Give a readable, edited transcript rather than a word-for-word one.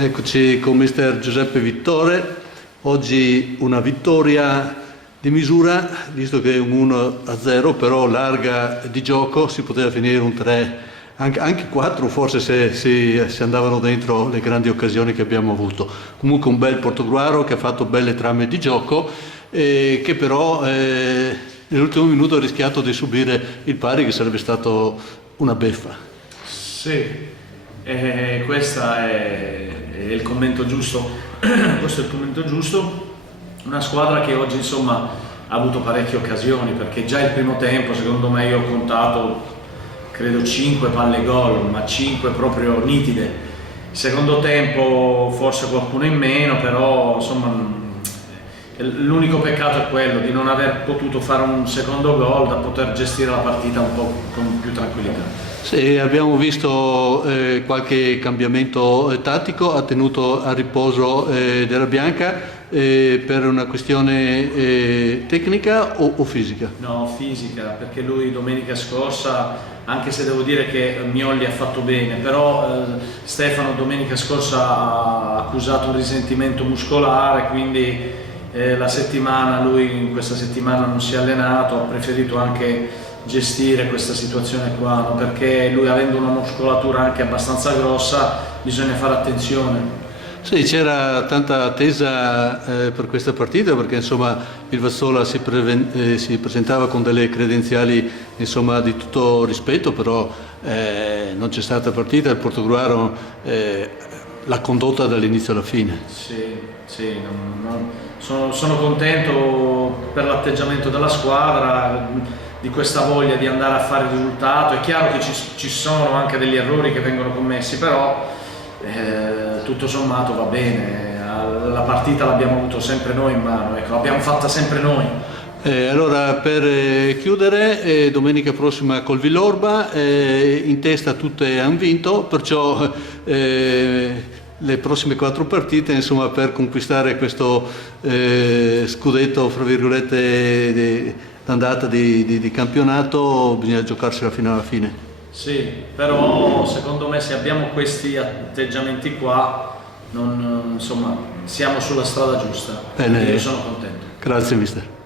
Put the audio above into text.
Eccoci con mister Giuseppe Vittore. Oggi una vittoria di misura, visto che è un 1-0, però larga di gioco, si poteva finire un 3, anche 4 forse se andavano dentro le grandi occasioni che abbiamo avuto. Comunque un bel Portogruaro che ha fatto belle trame di gioco, che però nell'ultimo minuto ha rischiato di subire il pari, che sarebbe stato una beffa. Sì. Questo è il commento giusto. Questo è il commento giusto. Una squadra che oggi insomma ha avuto parecchie occasioni, perché già il primo tempo secondo me io ho contato credo 5 palle gol, ma 5 proprio nitide. Il secondo tempo forse qualcuno in meno, però insomma l'unico peccato è quello di non aver potuto fare un secondo gol, da poter gestire la partita un po' con più tranquillità. Sì, abbiamo visto qualche cambiamento tattico, ha tenuto a riposo Della Bianca per una questione tecnica o fisica? No, fisica, perché lui domenica scorsa, anche se devo dire che Miolli ha fatto bene, però Stefano domenica scorsa ha accusato un risentimento muscolare, quindi lui in questa settimana non si è allenato, ha preferito anche gestire questa situazione qua, no? Perché lui, avendo una muscolatura anche abbastanza grossa, bisogna fare attenzione. Sì, c'era tanta attesa per questa partita, perché insomma il Vassola si presentava con delle credenziali insomma di tutto rispetto, però non c'è stata partita, il Portogruaro l'ha condotta dall'inizio alla fine. Sì, sono contento per l'atteggiamento della squadra, di questa voglia di andare a fare il risultato. È chiaro che ci sono anche degli errori che vengono commessi, però tutto sommato va bene. La partita l'abbiamo avuto sempre noi in mano, ecco, l'abbiamo fatta sempre noi. Allora, per chiudere, domenica prossima col Villorba, in testa tutte hanno vinto, perciò le prossime 4 partite, insomma, per conquistare questo scudetto, fra virgolette, d'andata di campionato, bisogna giocarsela fino alla fine. Sì, però secondo me se abbiamo questi atteggiamenti qua, insomma, siamo sulla strada giusta. Bene. Io sono contento. Grazie mister.